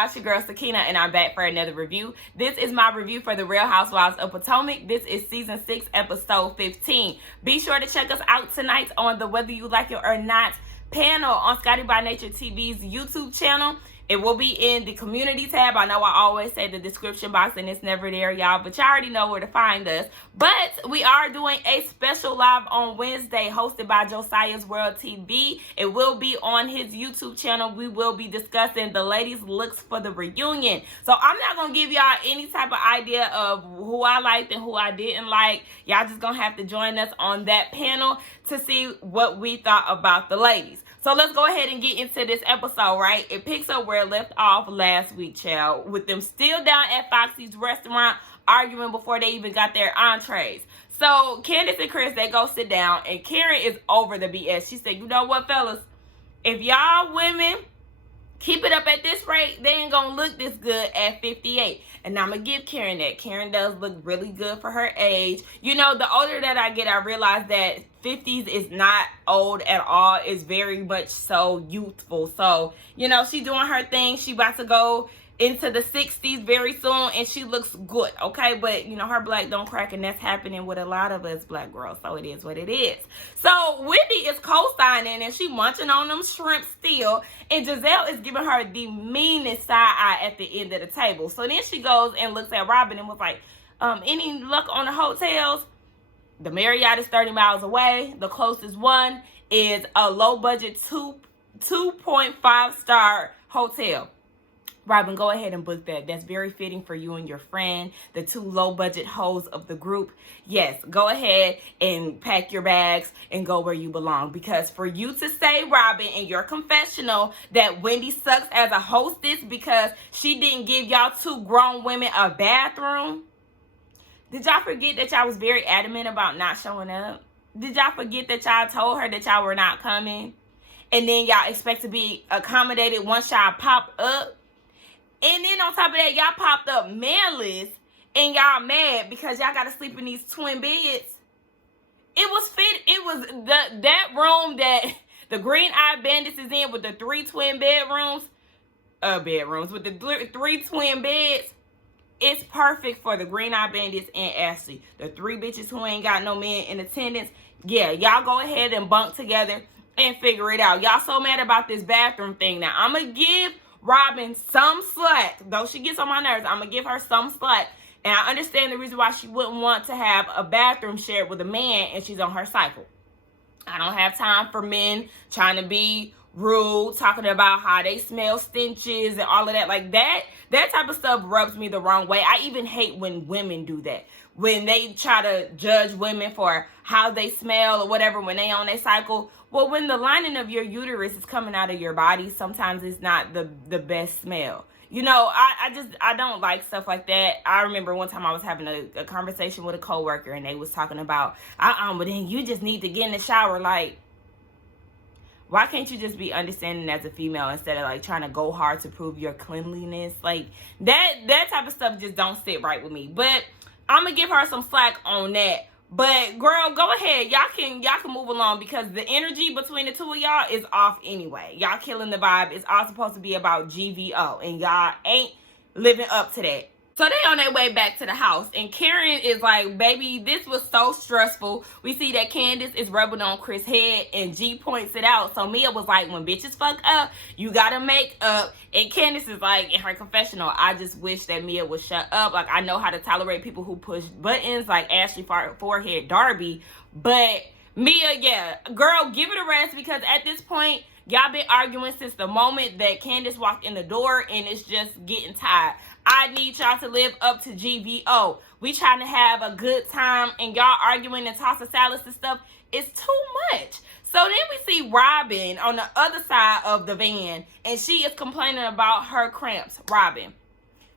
guys, your girl Sakina, and I'm back for another review. This is my review for the Real Housewives of Potomac. This is season 6, episode 15. Be sure to check us out tonight on the Whether You Like It or Not panel on Scotty by Nature TV's YouTube channel. It will be in the community tab. I know I always say the description box and it's never there, y'all, but y'all already know where to find us. But we are doing a special live on Wednesday hosted by Josiah's World TV. It will be on his YouTube channel. We will be discussing the ladies' looks for the reunion. So I'm not going to give y'all any type of idea of who I liked and who I didn't like. Y'all just going to have to join us on that panel to see what we thought about the ladies. So let's go ahead and get into this episode, right? It picks up where it left off last week, child, with them still down at Foxy's restaurant arguing before they even got their entrees. So Candace and Chris, they go sit down, and Karen is over the BS. She said, you know what, fellas? If y'all women keep it up at this rate, they ain't gonna look this good at 58. And I'm gonna give Karen that. Karen does look really good for her age. You know, the older that I get, I realize that 50s is not old at all. It's very much so youthful. So, you know, she doing her thing. She about to go into the 60s very soon, and she looks good, okay? But, you know, her black don't crack, and that's happening with a lot of us black girls, so it is what it is. So Wendy is co-signing, and she munching on them shrimp still, and Giselle is giving her the meanest side eye at the end of the table. So then she goes and looks at Robin and was like, any luck on the hotels? The Marriott is 30 miles away. The closest one is a low-budget 2.5-star hotel. Robin, go ahead and book that. That's very fitting for you and your friend, the two low-budget hoes of the group. Yes, go ahead and pack your bags and go where you belong. Because for you to say, Robin, in your confessional that Wendy sucks as a hostess because she didn't give y'all two grown women a bathroom, did y'all forget that y'all was very adamant about not showing up? Did y'all forget that y'all told her that y'all were not coming? And then y'all expect to be accommodated once y'all pop up? And then on top of that, y'all popped up manless and y'all mad because y'all got to sleep in these twin beds. It was that room that the Green-Eyed Bandits is in with the 3 twin bedrooms, with the 3 twin beds. It's perfect for the Green-Eyed Bandits and Ashley. The 3 bitches who ain't got no men in attendance. Yeah, y'all go ahead and bunk together and figure it out. Y'all so mad about this bathroom thing. Now, I'm going to give Robin some slack. Though she gets on my nerves, I'm going to give her some slack. And I understand the reason why she wouldn't want to have a bathroom shared with a man and she's on her cycle. I don't have time for men trying to be rude, talking about how they smell stenches and all of that. Like that type of stuff rubs me the wrong way. I even hate when women do that. When they try to judge women for how they smell or whatever when they on their cycle. Well, when the lining of your uterus is coming out of your body, sometimes it's not the best smell. You know, I don't like stuff like that. I remember one time I was having a conversation with a coworker and they was talking about, but then you just need to get in the shower. Like, why can't you just be understanding as a female instead of like trying to go hard to prove your cleanliness? Like that type of stuff just don't sit right with me. But I'm gonna give her some slack on that. But girl, go ahead. Y'all can move along because the energy between the two of y'all is off anyway. Y'all killing the vibe. It's all supposed to be about GVO and y'all ain't living up to that. So they on their way back to the house and Karen is like, baby, this was so stressful. We see that Candace is rubbing on Chris' head and G points it out. So Mia was like, when bitches fuck up, you gotta make up. And Candace is like, in her confessional, I just wish that Mia would shut up. Like, I know how to tolerate people who push buttons like Ashley Forehead Darby. But Mia, yeah, girl, give it a rest because at this point, y'all been arguing since the moment that Candace walked in the door and it's just getting tired. I need y'all to live up to GVO. We trying to have a good time and y'all arguing and tossing salads and stuff. It's too much. So then we see Robin on the other side of the van and she is complaining about her cramps. Robin,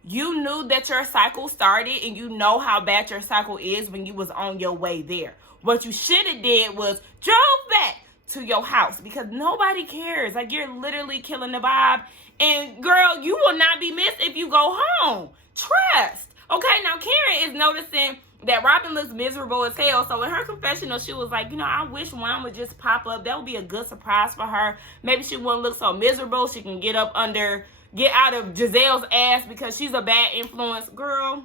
you knew that your cycle started and you know how bad your cycle is when you was on your way there. What you should have did was drove back to your house because nobody cares. Like, you're literally killing the vibe. And girl, you will not be missed if you go home. Trust. Okay, now Karen is noticing that Robin looks miserable as hell. So in her confessional, she was like, you know, I wish one would just pop up. That would be a good surprise for her. Maybe she wouldn't look so miserable. She can get up under, get out of Giselle's ass because she's a bad influence. Girl,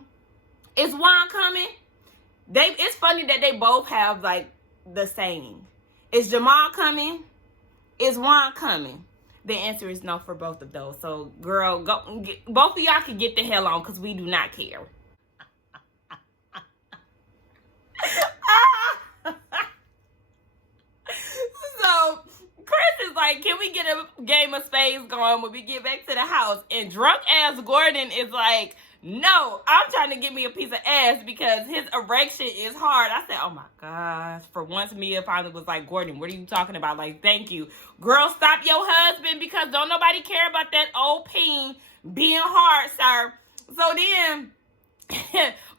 is Juan coming? It's funny that they both have like the saying. Is Jamal coming? Is Juan coming? The answer is no for both of those. So, girl, both of y'all can get the hell on because we do not care. So, Chris is like, can we get a game of spades going when we get back to the house? And drunk ass Gordon is like, no, I'm trying to get me a piece of ass because his erection is hard. I said, oh my gosh. For once, Mia finally was like, Gordon, what are you talking about? Like, thank you. Girl, stop your husband because don't nobody care about that old peen being hard, sir. So then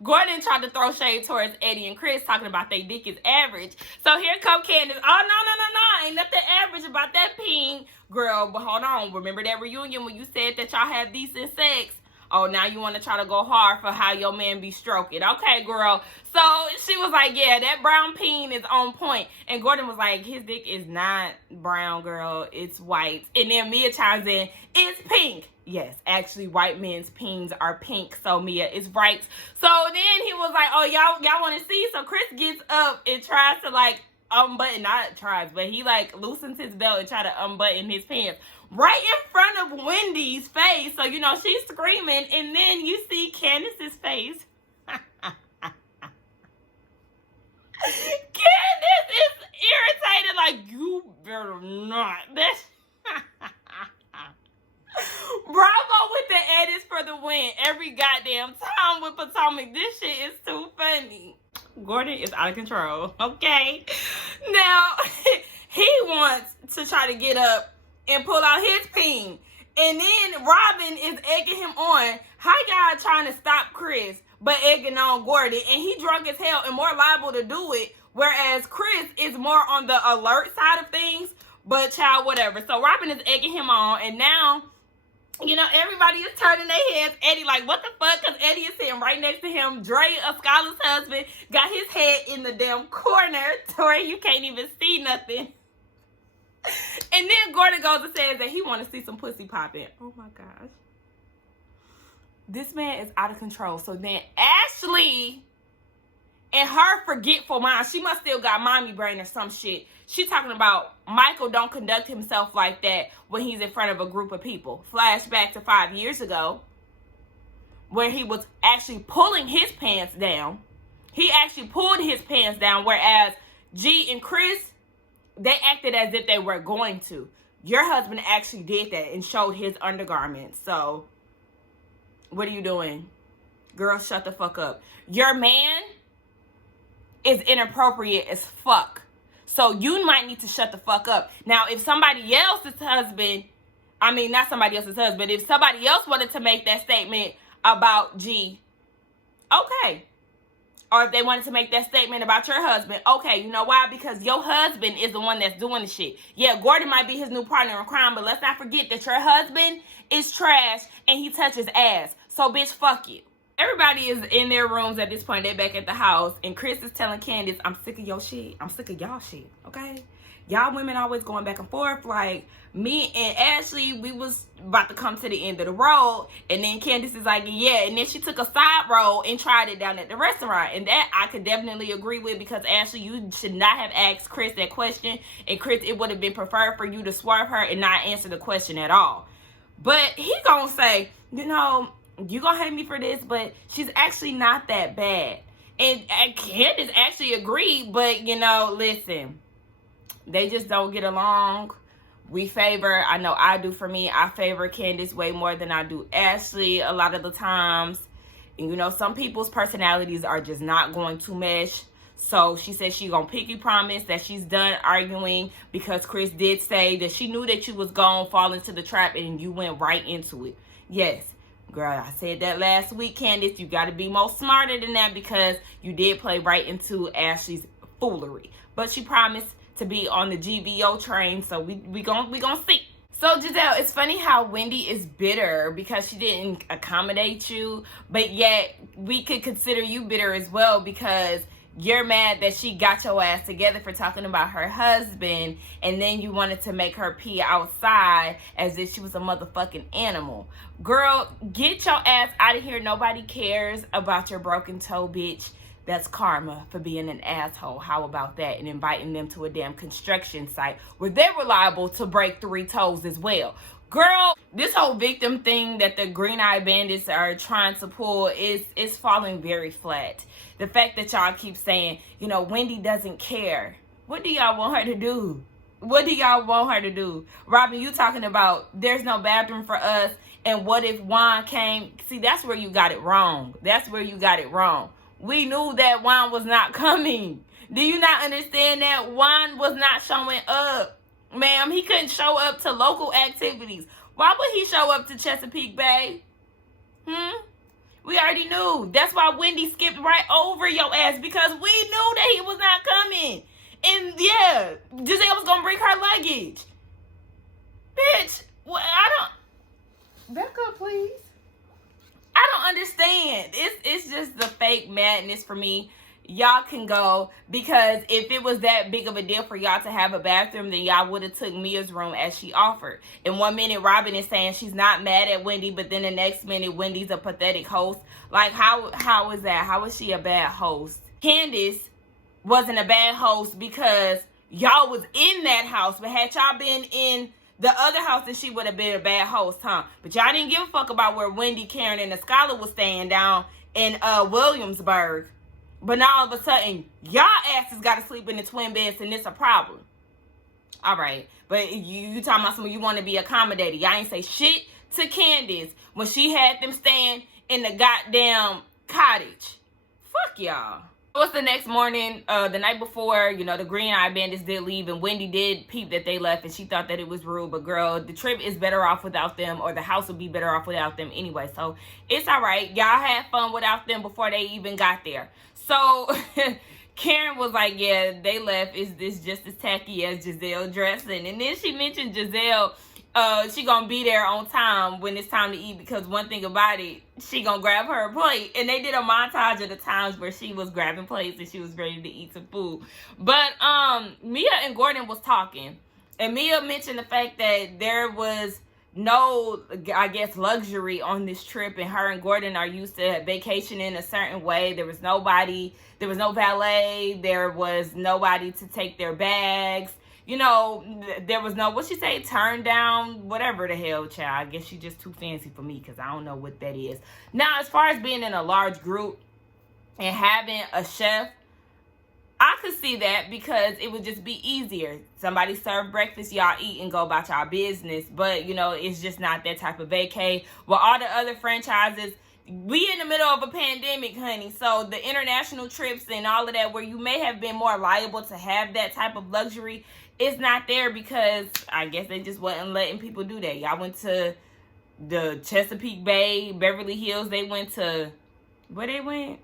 Gordon tried to throw shade towards Eddie and Chris, talking about they dick is average. So here come Candace. Oh, no. Ain't nothing average about that peen. Girl, but hold on. Remember that reunion when you said that y'all have decent sex? Oh, now you want to try to go hard for how your man be stroking. Okay, girl. So she was like, yeah, that brown peen is on point. And Gordon was like, his dick is not brown, girl. It's white. And then Mia chimes in, it's pink. Yes, actually, white men's peens are pink. So Mia is right. So then he was like, oh, y'all want to see? So Chris gets up and tries to like unbutton, not tries, but he like loosens his belt and try to unbutton his pants right in front of Wendy's face. So, you know, she's screaming, and then you see Candace's face. Candace is irritated, like, you better not. That's Bravo with the edits for the win every goddamn time with Potomac. This shit is too funny. Gordon is out of control, okay? Now, he wants to try to get up and pull out his peen. And then Robin is egging him on. How y'all trying to stop Chris but egging on Gordon? And he drunk as hell and more liable to do it. Whereas Chris is more on the alert side of things. But child, whatever. So Robin is egging him on. And now, you know, everybody is turning their heads. Eddie like, what the fuck? Because Eddie is sitting right next to him. Dre, Skylar's husband, got his head in the damn corner to where you can't even see nothing. And then Gordon goes and says that he want to see some pussy popping. Oh my gosh. This man is out of control. So then Ashley, in her forgetful mind, she must still got mommy brain or some shit. She talking about Michael don't conduct himself like that when he's in front of a group of people. Flashback to 5 years ago, where he was actually pulling his pants down. He actually pulled his pants down, whereas G and Chris, they acted as if they were going to. Your husband actually did that and showed his undergarments. So, what are you doing? Girl, shut the fuck up. Your man is inappropriate as fuck. So, you might need to shut the fuck up. Now, if somebody else's husband, I mean, not somebody else's husband, if somebody else wanted to make that statement about G, okay. Or if they wanted to make that statement about your husband, okay, you know why? Because your husband is the one that's doing the shit. Yeah, Gordon might be his new partner in crime, but let's not forget that your husband is trash and he touches ass. So, bitch, fuck you. Everybody is in their rooms at this point. They're back at the house. And Chris is telling Candace, I'm sick of your shit. I'm sick of y'all shit, okay? Y'all women always going back and forth. Like, me and Ashley, we was about to come to the end of the road. And then Candace is like, yeah. And then she took a side road and tried it down at the restaurant. And that I could definitely agree with, because Ashley, you should not have asked Chris that question. And Chris, it would have been preferred for you to swerve her and not answer the question at all. But he gonna say, you know, you gonna hate me for this, but she's actually not that bad. And Candace actually agreed, but, you know, listen. They just don't get along. I know I do for me, I favor Candace way more than I do Ashley a lot of the times. And you know, some people's personalities are just not going to mesh. So she said she gonna pinky promise that she's done arguing, because Chris did say that she knew that you was gonna fall into the trap and you went right into it. Yes, girl, I said that last week, Candace. You gotta be more smarter than that, because you did play right into Ashley's foolery. But she promised to be on the GBO train, so we gonna see. So Giselle, it's funny how Wendy is bitter because she didn't accommodate you, but yet we could consider you bitter as well, because You're mad that she got your ass together for talking about her husband, and then you wanted to make her pee outside as if she was a motherfucking animal. Girl, get your ass out of here. Nobody cares about your broken toe, bitch. That's karma for being an asshole. How about that? And inviting them to a damn construction site where they're liable to break 3 toes as well. Girl, this whole victim thing that the Green Eye Bandits are trying to pull is falling very flat. The fact that y'all keep saying, you know, Wendy doesn't care. What do y'all want her to do? What do y'all want her to do? Robin, you talking about there's no bathroom for us, and what if Juan came? See, that's where you got it wrong. That's where you got it wrong. We knew that Juan was not coming. Do you not understand that? Juan was not showing up. Ma'am, he couldn't show up to local activities. Why would he show up to Chesapeake Bay? We already knew. That's why Wendy skipped right over your ass, because we knew that he was not coming. And yeah, Giselle was going to bring her luggage. Bitch, well, I don't... Back up, please. I don't understand. It's just the fake madness for me. Y'all can go, because if it was that big of a deal for y'all to have a bathroom, then y'all would have took Mia's room as she offered. In 1 minute, Robin is saying she's not mad at Wendy, but then the next minute, Wendy's a pathetic host. Like, how is that? How is she a bad host? Candace wasn't a bad host because y'all was in that house, but had y'all been in the other house, then she would have been a bad host, huh? But y'all didn't give a fuck about where Wendy, Karen, and the scholar was staying down in Williamsburg. But now all of a sudden, y'all asses got to sleep in the twin beds, and it's a problem. All right. But you talking about something you want to be accommodated. Y'all ain't say shit to Candace when she had them staying in the goddamn cottage. Fuck y'all. It was the next morning, the night before, you know, the Green Eye Bandits did leave, and Wendy did peep that they left, and she thought that it was rude. But girl, the trip is better off without them, or the house would be better off without them anyway. So it's all right. Y'all had fun without them before they even got there. So Karen was like, yeah, they left. It's just as tacky as Giselle dressing. And then she mentioned Giselle, she gonna be there on time when it's time to eat, because one thing about it, she gonna grab her plate. And they did a montage of the times where she was grabbing plates and she was ready to eat some food. But Mia and Gordon was talking, and Mia mentioned the fact that there was no, I guess, luxury on this trip, and her and Gordon are used to vacationing a certain way. There was no valet, there was nobody to take their bags. You know, there was no, what she say, turn down, whatever the hell, child. I guess she's just too fancy for me, because I don't know what that is. Now, as far as being in a large group and having a chef, I could see that, because it would just be easier. Somebody serve breakfast, y'all eat and go about y'all business. But, you know, it's just not that type of vacay. Well, all the other franchises, we in the middle of a pandemic, honey. So the international trips and all of that, where you may have been more liable to have that type of luxury, it's not there, because I guess they just wasn't letting people do that. Y'all went to the Chesapeake Bay, Beverly Hills. They went to, where they went?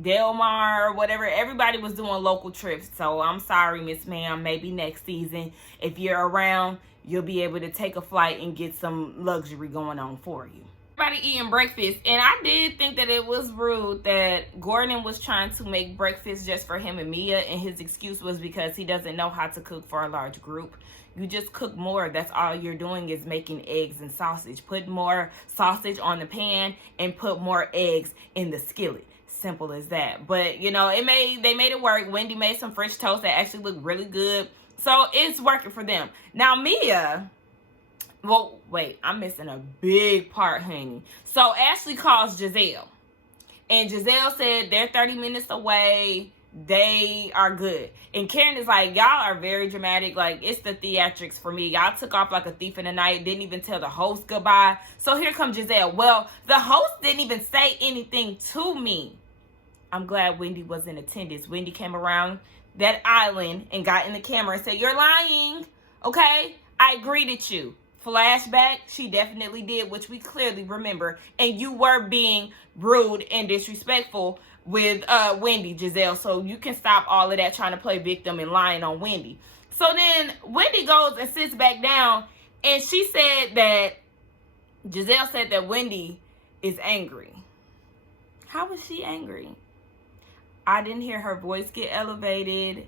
Del Mar, whatever. Everybody was doing local trips. So I'm sorry, Miss Ma'am. Maybe next season, if you're around, you'll be able to take a flight and get some luxury going on for you. Everybody eating breakfast, and I did think that it was rude that Gordon was trying to make breakfast just for him and Mia, and his excuse was because he doesn't know how to cook for a large group. You just cook more. That's all you're doing, is making eggs and sausage. Put more sausage on the pan and put more eggs in the skillet. Simple as that. But you know, they made it work. Wendy made some French toast that actually looked really good, so it's working for them. Now Mia, well, wait, I'm missing a big part, honey. So Ashley calls Giselle, and Giselle said they're 30 minutes away, they are good. And Karen is like, y'all are very dramatic. Like, it's the theatrics for me. Y'all took off like a thief in the night, didn't even tell the host goodbye. So here comes Giselle. Well, the host didn't even say anything to me. I'm glad Wendy was in attendance. Wendy came around that island and got in the camera and said, you're lying, okay? I greeted you. Flashback, she definitely did, which we clearly remember. And you were being rude and disrespectful with Wendy, Giselle. So you can stop all of that trying to play victim and lying on Wendy. So then Wendy goes and sits back down, and she said that, Giselle said that Wendy is angry. How is she angry? I didn't hear her voice get elevated.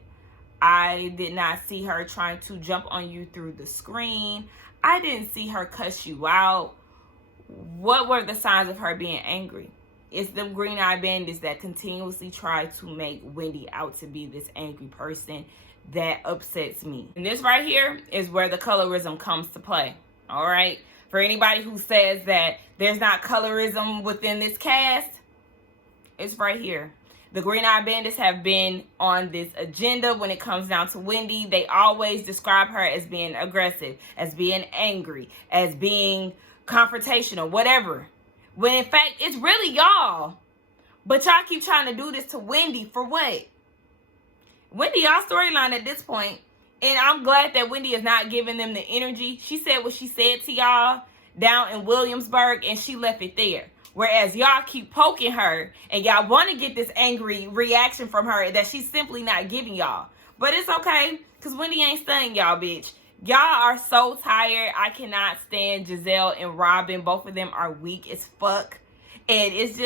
I did not see her trying to jump on you through the screen. I didn't see her cuss you out. What were the signs of her being angry? It's them green-eyed bandits that continuously try to make Wendy out to be this angry person that upsets me. And this right here is where the colorism comes to play. All right? For anybody who says that there's not colorism within this cast, it's right here. The green-eyed bandits have been on this agenda when it comes down to Wendy. They always describe her as being aggressive, as being angry, as being confrontational, whatever. When in fact, it's really y'all. But y'all keep trying to do this to Wendy for what? Wendy, y'all storyline at this point. And I'm glad that Wendy is not giving them the energy. She said what she said to y'all down in Williamsburg, and she left it there. Whereas y'all keep poking her, and y'all want to get this angry reaction from her that she's simply not giving y'all. But it's okay, because Wendy ain't stunning y'all, bitch. Y'all are so tired. I cannot stand Giselle and Robin. Both of them are weak as fuck. And it's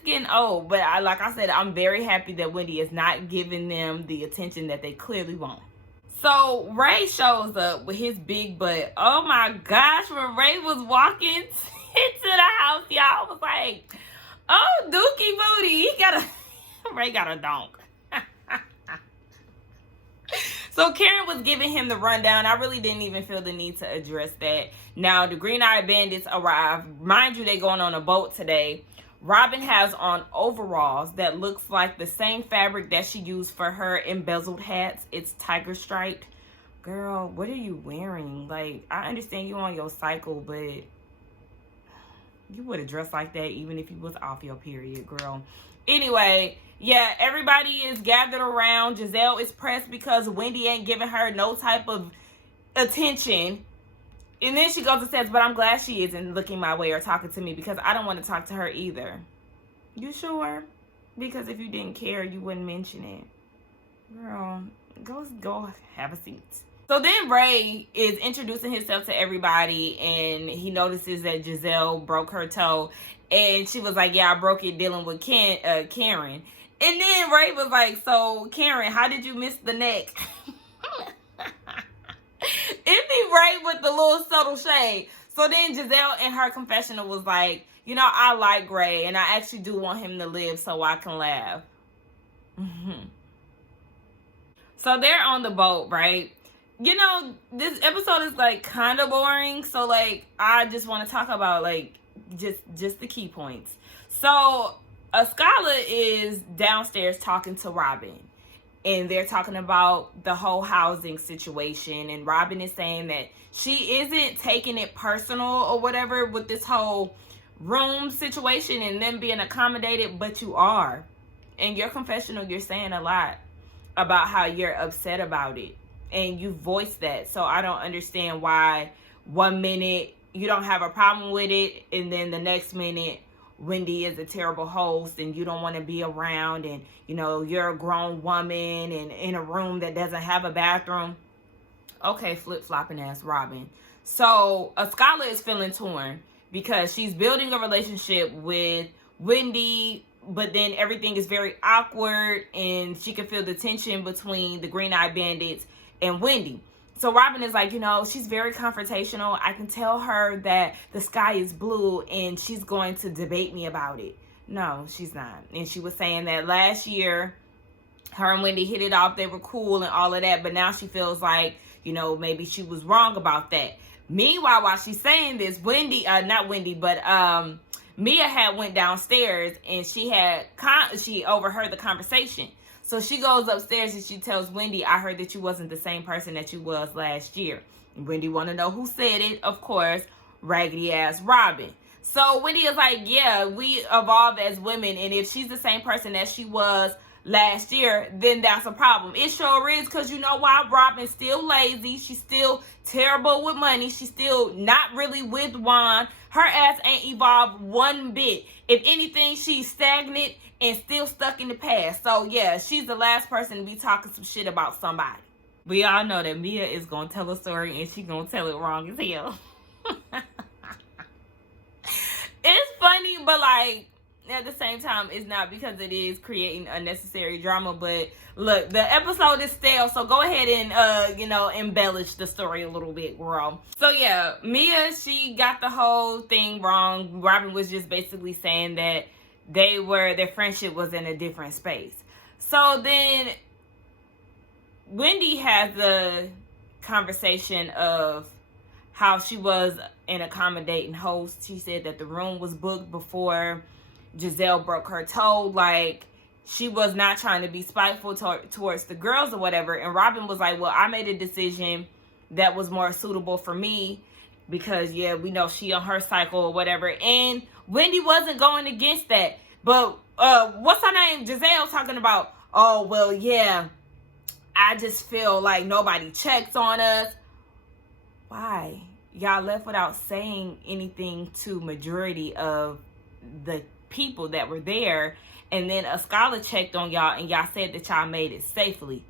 getting old. But like I said, I'm very happy that Wendy is not giving them the attention that they clearly want. So Ray shows up with his big butt. Oh my gosh, when Ray was walking into the house, y'all was like, oh, Dookie Booty. Ray got a donk. So Karen was giving him the rundown. I really didn't even feel the need to address that. Now, the green-eyed bandits arrive. Mind you, they going on a boat today. Robin has on overalls that looks like the same fabric that she used for her embezzled hats. It's tiger striped. Girl, what are you wearing? Like, I understand you on your cycle, but you would have dressed like that even if you was off your period, girl. Anyway, yeah, everybody is gathered around. Giselle is pressed because Wendy ain't giving her no type of attention. And then she goes and says, but I'm glad she isn't looking my way or talking to me because I don't want to talk to her either. You sure? Because if you didn't care, you wouldn't mention it. Girl, go have a seat. So then Ray is introducing himself to everybody, and he notices that Giselle broke her toe. And she was like, yeah, I broke it dealing with Karen. And then Ray was like, so Karen, how did you miss the neck? It'd be Ray with the little subtle shade. So then Giselle in her confessional was like, you know, I like Ray, and I actually do want him to live so I can laugh. So they're on the boat, right? You know, this episode is like kind of boring. So like, I just want to talk about like just the key points. So Ascala is downstairs talking to Robin. And they're talking about the whole housing situation. And Robin is saying that she isn't taking it personal or whatever with this whole room situation and them being accommodated, but you are. In your confessional, you're saying a lot about how you're upset about it. And you voiced that. So I don't understand why 1 minute you don't have a problem with it, and then the next minute Wendy is a terrible host and you don't want to be around, and you know you're a grown woman and in a room that doesn't have a bathroom. Okay, flip-flopping ass Robin. So Ascala is feeling torn because she's building a relationship with Wendy, but then everything is very awkward and she can feel the tension between the green-eyed bandits and Wendy. So Robin is like, you know, she's very confrontational. I can tell her that the sky is blue and she's going to debate me about it. No, she's not. And she was saying that last year, her and Wendy hit it off. They were cool and all of that. But now she feels like, you know, maybe she was wrong about that. Meanwhile, while she's saying this, Mia had went downstairs and she overheard the conversation. So she goes upstairs and she tells Wendy, I heard that you wasn't the same person that you was last year. And Wendy want to know who said it. Of course, raggedy ass Robin. So Wendy is like, yeah, we evolve as women. And if she's the same person that she was last year, then that's a problem. It sure is, because you know why? Robin's still lazy. She's still terrible with money. She's still not really with Juan. Her ass ain't evolved one bit. If anything, she's stagnant and still stuck in the past. So yeah, she's the last person to be talking some shit about somebody. We all know that Mia is gonna tell a story and she's gonna tell it wrong as hell. It's funny, but like, at the same time, it's not, because it is creating unnecessary drama. But look, the episode is stale, so go ahead and embellish the story a little bit, girl. So yeah, Mia, she got the whole thing wrong. Robin was just basically saying that their friendship was in a different space. So then Wendy has the conversation of how she was an accommodating host. She said that the room was booked before Giselle broke her toe. Like, she was not trying to be spiteful towards the girls or whatever. And Robin was like, well, I made a decision that was more suitable for me because, yeah, we know she on her cycle or whatever. And Wendy wasn't going against that. But what's her name? Giselle talking about, oh, well, yeah, I just feel like nobody checks on us. Why? Y'all left without saying anything to majority of the people that were there. And then a scholar checked on y'all and y'all said that y'all made it safely.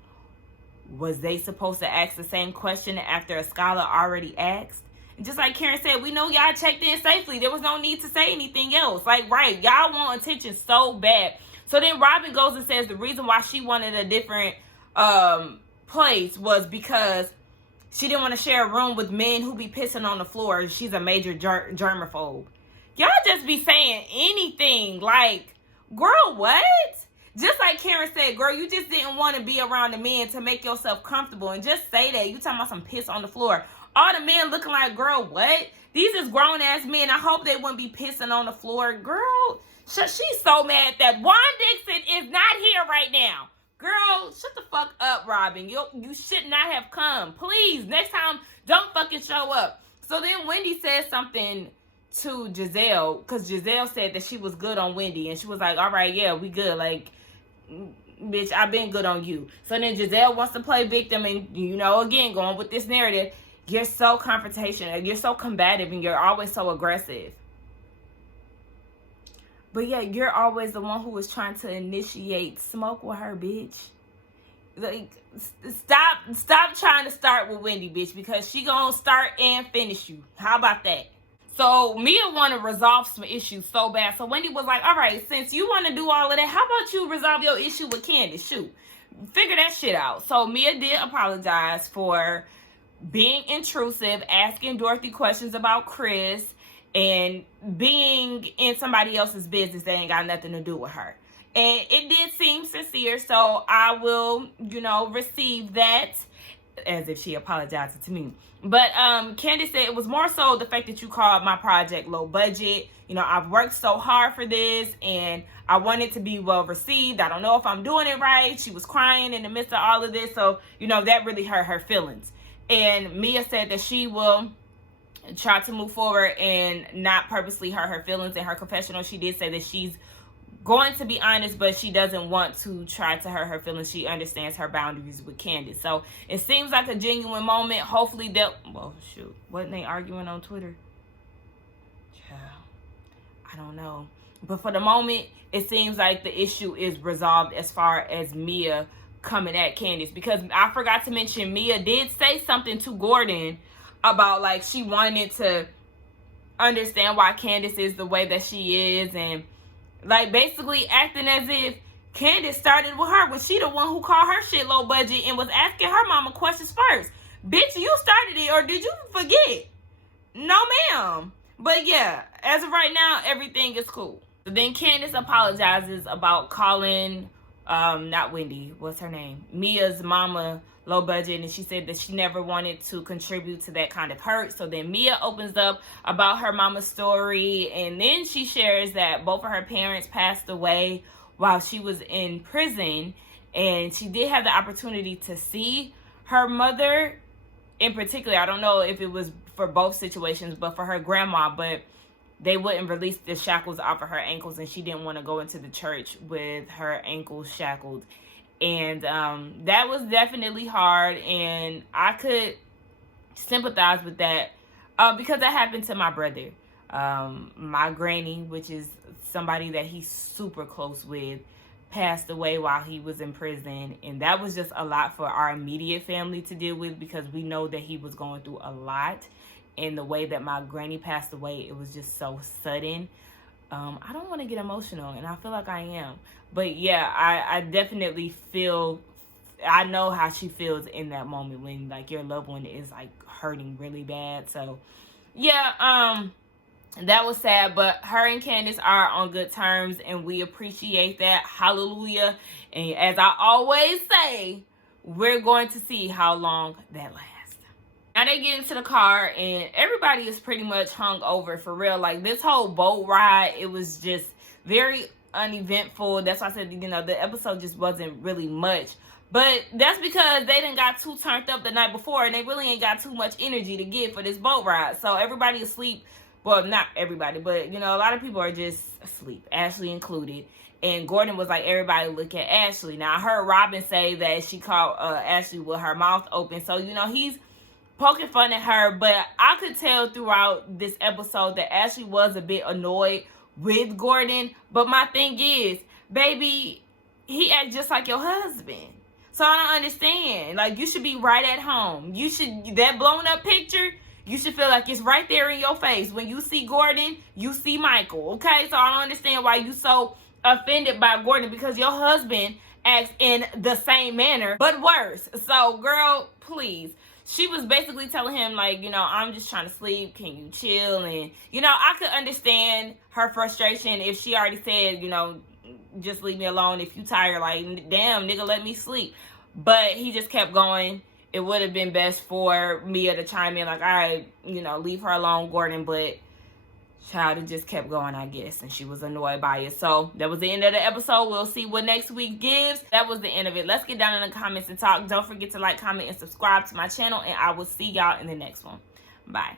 Was they supposed to ask the same question after a scholar already asked? And just like Karen said, we know y'all checked in safely. There was no need to say anything else. Like, right, y'all want attention so bad. So then Robin goes and says the reason why she wanted a different place was because she didn't want to share a room with men who be pissing on the floor. She's a major germaphobe. Y'all just be saying anything. Like, girl, what? Just like Karen said, girl, you just didn't want to be around the men to make yourself comfortable. And just say that. You talking about some piss on the floor. All the men looking like, girl, what? These is grown-ass men. I hope they wouldn't be pissing on the floor. Girl, she's so mad that Juan Dixon is not here right now. Girl, shut the fuck up, Robin. You should not have come. Please, next time, don't fucking show up. So then Wendy said something to Giselle, because Giselle said that she was good on Wendy. And she was like, all right, yeah, we good. Like, bitch, I've been good on you. So then Giselle wants to play victim and, again, going with this narrative. You're so confrontational. You're so combative and you're always so aggressive. But yeah, you're always the one who was trying to initiate smoke with her, bitch. Like, stop trying to start with Wendy, bitch, because she gonna start and finish you. How about that? So Mia want to resolve some issues so bad. So Wendy was like, all right, since you want to do all of that, how about you resolve your issue with Candace? Shoot, figure that shit out. So Mia did apologize for being intrusive, asking Dorothy questions about Chris, and being in somebody else's business that ain't got nothing to do with her. And it did seem sincere, so I will, receive that as if she apologized to me. But Candace said it was more so the fact that you called my project low budget. I've worked so hard for this, and I want it to be well received. I don't know if I'm doing it right. She was crying in the midst of all of this, so, that really hurt her feelings. And Mia said that she will try to move forward and not purposely hurt her feelings. In her confessional, she did say that she's going to be honest, but she doesn't want to try to hurt her feelings. She understands her boundaries with Candace. So it seems like a genuine moment. Hopefully they'll... Well, shoot. Wasn't they arguing on Twitter? Yeah. I don't know. But for the moment, it seems like the issue is resolved as far as Mia coming at Candace. Because I forgot to mention, Mia did say something to Gordon about, like, she wanted to understand why Candace is the way that she is, and like basically acting as if Candace started with her when she the one who called her shit low budget and was asking her mama questions first. Bitch, you started it, or did you forget? No, ma'am. But yeah, as of right now, everything is cool. So then Candace apologizes about calling not Wendy, what's her name? Mia's mama low budget, and she said that she never wanted to contribute to that kind of hurt. So then Mia opens up about her mama's story, and then she shares that both of her parents passed away while she was in prison, and she did have the opportunity to see her mother in particular. I don't know if it was for both situations, but for her grandma, but they wouldn't release the shackles off of her ankles, and she didn't want to go into the church with her ankles shackled. And that was definitely hard, and I could sympathize with that because that happened to my brother. My granny, which is somebody that he's super close with, passed away while he was in prison, and that was just a lot for our immediate family to deal with because we know that he was going through a lot. And the way that my granny passed away, it was just so sudden. I don't want to get emotional, and I feel like I am. But yeah, I definitely feel, I know how she feels in that moment when like your loved one is like hurting really bad. So yeah, that was sad, but her and Candace are on good terms, and we appreciate that. Hallelujah. And as I always say, we're going to see how long that lasts. Now they get into the car, and everybody is pretty much hung over for real. Like, this whole boat ride, it was just very uneventful. That's why I said, you know, the episode just wasn't really much. But that's because they done got too turned up the night before, and they really ain't got too much energy to give for this boat ride. So everybody is asleep. Well, not everybody, but, you know, a lot of people are just asleep, Ashley included. And Gordon was like, everybody look at Ashley. Now, I heard Robin say that she caught Ashley with her mouth open. So, you know, he's poking fun at her, but I could tell throughout this episode that Ashley was a bit annoyed with Gordon. But my thing is, baby, he acts just like your husband. So I don't understand. Like, you should be right at home. You should, that blown up picture, you should feel like it's right there in your face. When you see Gordon, you see Michael, okay? So I don't understand why you so offended by Gordon, because your husband acts in the same manner, but worse. So, girl, please. She was basically telling him, like, you know, I'm just trying to sleep. Can you chill? And, you know, I could understand her frustration if she already said, you know, just leave me alone. If you tired, like, damn, nigga, let me sleep. But he just kept going. It would have been best for Mia to chime in, like, all right, you know, leave her alone, Gordon. But child, it just kept going, I guess, and she was annoyed by it. So that was the end of the episode. We'll see what next week gives. That was the end of it. Let's get down in the comments and talk. Don't forget to like, comment, and subscribe to my channel, and I will see y'all in the next one. Bye.